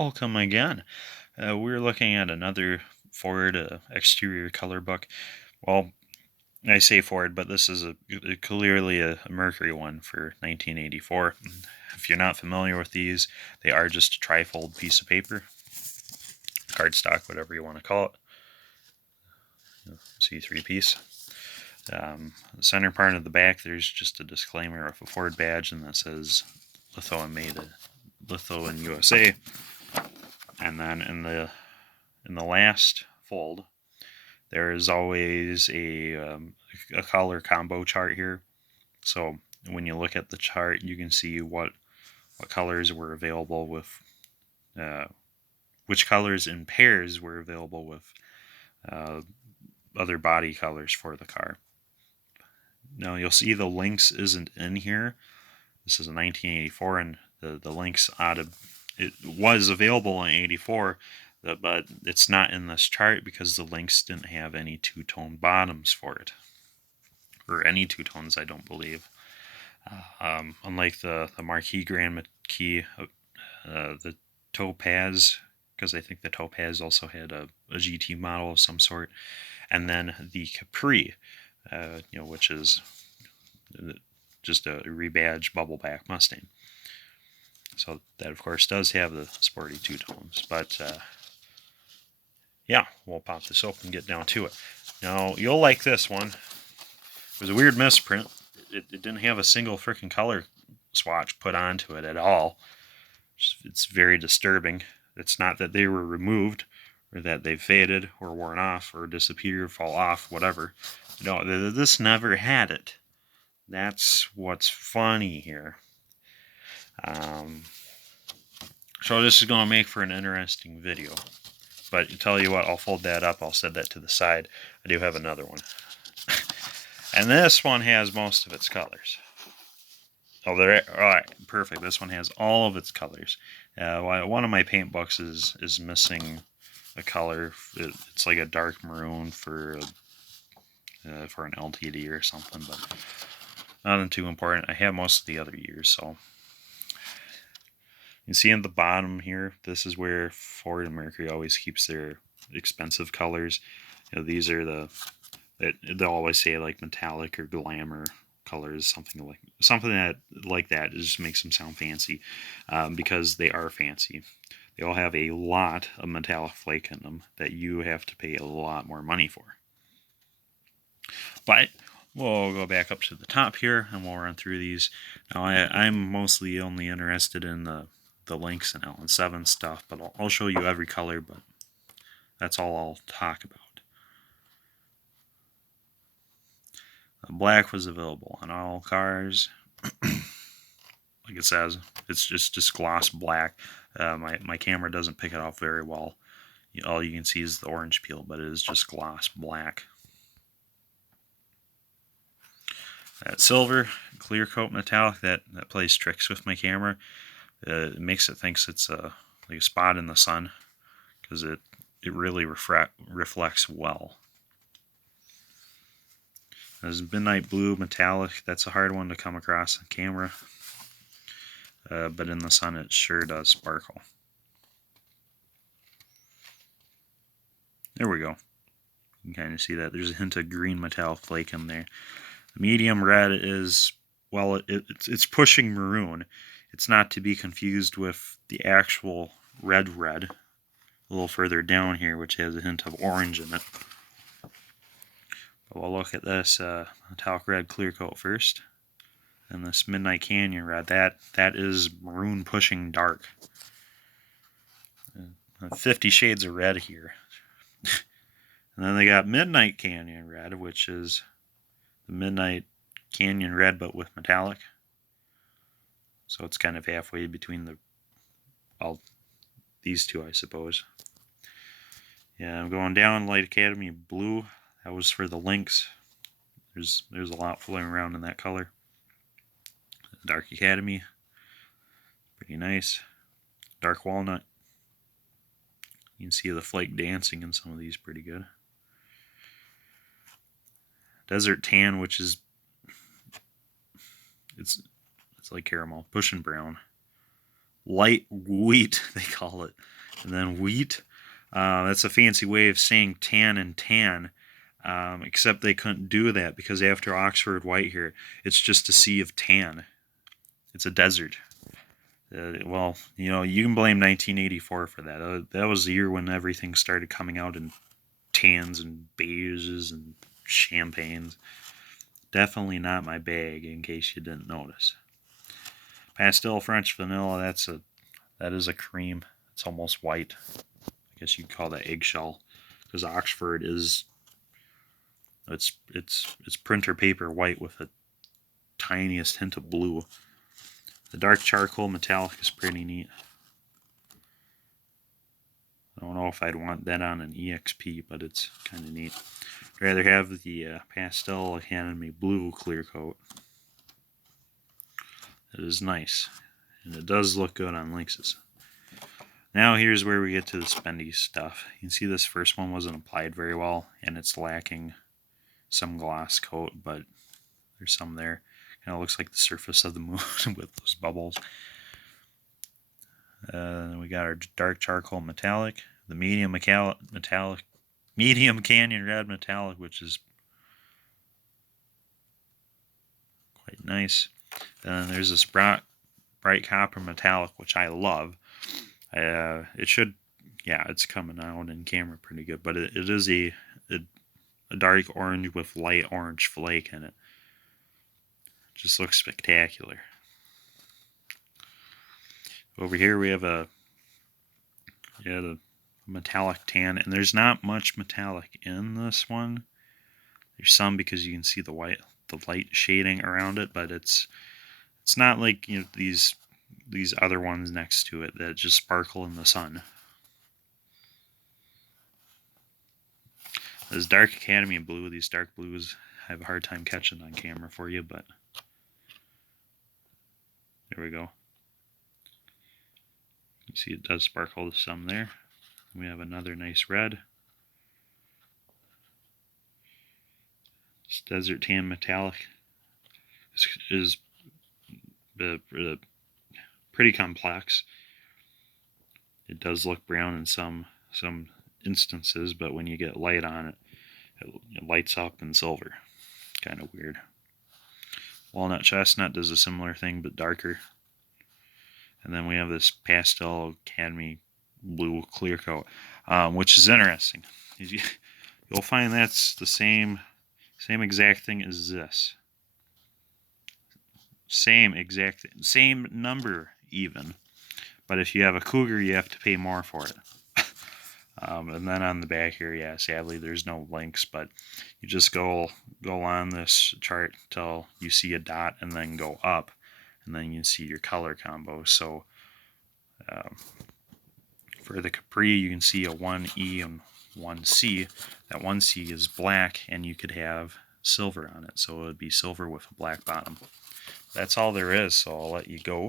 Welcome again. We're looking at another Ford exterior color book. Well, I say Ford, but this is clearly a Mercury one for 1984. If you're not familiar with these, they are just a trifold piece of paper, cardstock, whatever you want to call it. C3 piece. The center part of the back, there's just a disclaimer of a Ford badge, and that says Litho and USA. And then in the last fold, there is always a color combo chart here. So when you look at the chart, you can see what colors were available with, which colors in pairs were available with other body colors for the car. Now you'll see the Lynx isn't in here. This is a 1984, and the Lynx it was available in 84, but it's not in this chart because the Lynx didn't have any two-tone bottoms for it, or any two-tones, I don't believe. Unlike the Marquis Grand Marquis, the Topaz, because I think the Topaz also had a GT model of some sort, and then the Capri, which is just a rebadged bubble-back Mustang. So that, of course, does have the sporty two-tones. But, yeah, we'll pop this open and get down to it. Now, you'll like this one. It was a weird misprint. It didn't have a single freaking color swatch put onto it at all. It's very disturbing. It's not that they were removed, or that they faded, or worn off, or disappeared, fall off, whatever. No, this never had it. That's what's funny here. So this is going to make for an interesting video. But tell you what, I'll fold that up. I'll set that to the side. I do have another one. And this one has most of its colors. Oh, all right, perfect. This one has all of its colors. One of my paint books is missing a color. It's like a dark maroon for an LTD or something, but nothing too important. I have most of the other years, so. You see in the bottom here, this is where Ford and Mercury always keeps their expensive colors. These are they'll always say like metallic or glamour colors, something like that. It just makes them sound fancy, because they are fancy. They all have a lot of metallic flake in them that you have to pay a lot more money for. But we'll go back up to the top here and we'll run through these. Now I'm mostly only interested in the Lynx and LN7 stuff, but I'll show you every color, but that's all I'll talk about. Black was available on all cars. Like it says, it's just gloss black. My camera doesn't pick it off very well. All you can see is the orange peel, but it is just gloss black. That silver clear coat metallic that plays tricks with my camera. It makes it thinks it's like a spot in the sun, because it really reflects well. There's midnight blue metallic. That's a hard one to come across on camera, but in the sun it sure does sparkle. There we go. You can kind of see that. There's a hint of green metallic flake in there. The medium red is, well, it's pushing maroon. It's not to be confused with the actual red a little further down here, which has a hint of orange in it. But we'll look at this metallic red clear coat first. And this Midnight Canyon red, that is maroon pushing dark. 50 shades of red here. And then they got Midnight Canyon red, which is the Midnight Canyon red but with metallic. So it's kind of halfway between these two, I suppose. Yeah, I'm going down Light Academy blue. That was for the Lynx. There's a lot floating around in that color. Dark Academy, pretty nice. Dark Walnut. You can see the flake dancing in some of these pretty good. Desert Tan, which is it's like caramel. Pushing brown. light wheat, they call it. And then wheat, that's a fancy way of saying tan and tan. Except they couldn't do that because after Oxford white here, it's just a sea of tan. It's a desert. Well, you can blame 1984 for that. That was the year when everything started coming out in tans and beiges and champagnes. Definitely not my bag, in case you didn't notice. Pastel French vanilla. That is a cream. It's almost white. I guess you'd call that eggshell, because Oxford is it's printer paper white with the tiniest hint of blue. The dark charcoal metallic is pretty neat. I don't know if I'd want that on an EXP, but it's kind of neat. I'd rather have the Pastel Academy blue clear coat. It is nice, and it does look good on Lynxes. Now here's where we get to the spendy stuff. You can see this first one wasn't applied very well, and it's lacking some gloss coat, but there's some there. Kind of looks like the surface of the moon with those bubbles. We got our dark charcoal metallic, the medium canyon red metallic, which is quite nice. And there's this bright copper metallic, which I love. It's coming out in camera pretty good, but it is a dark orange with light orange flake in it. Just looks spectacular. Over here we have the metallic tan, and there's not much metallic in this one. There's some because you can see the light shading around it, but it's not like these other ones next to it that just sparkle in the sun. This dark Academy blue, these dark blues, I have a hard time catching on camera for you, but there we go. You see it does sparkle some there. We have another nice red. This desert tan metallic is pretty complex. It does look brown in some instances, but when you get light on it, it lights up in silver. Kind of weird. Walnut chestnut does a similar thing, but darker. And then we have this Pastel Academy blue clear coat, which is interesting. You'll find that's the same exact thing as this. Same number even. But if you have a Cougar, you have to pay more for it. And then on the back here, yeah, sadly there's no links, but you just go on this chart till you see a dot and then go up, and then you see your color combo. So for the Capri, you can see a 1E and 1C. That 1C is black, and you could have silver on it, so it would be silver with a black bottom. That's all there is, so I'll let you go.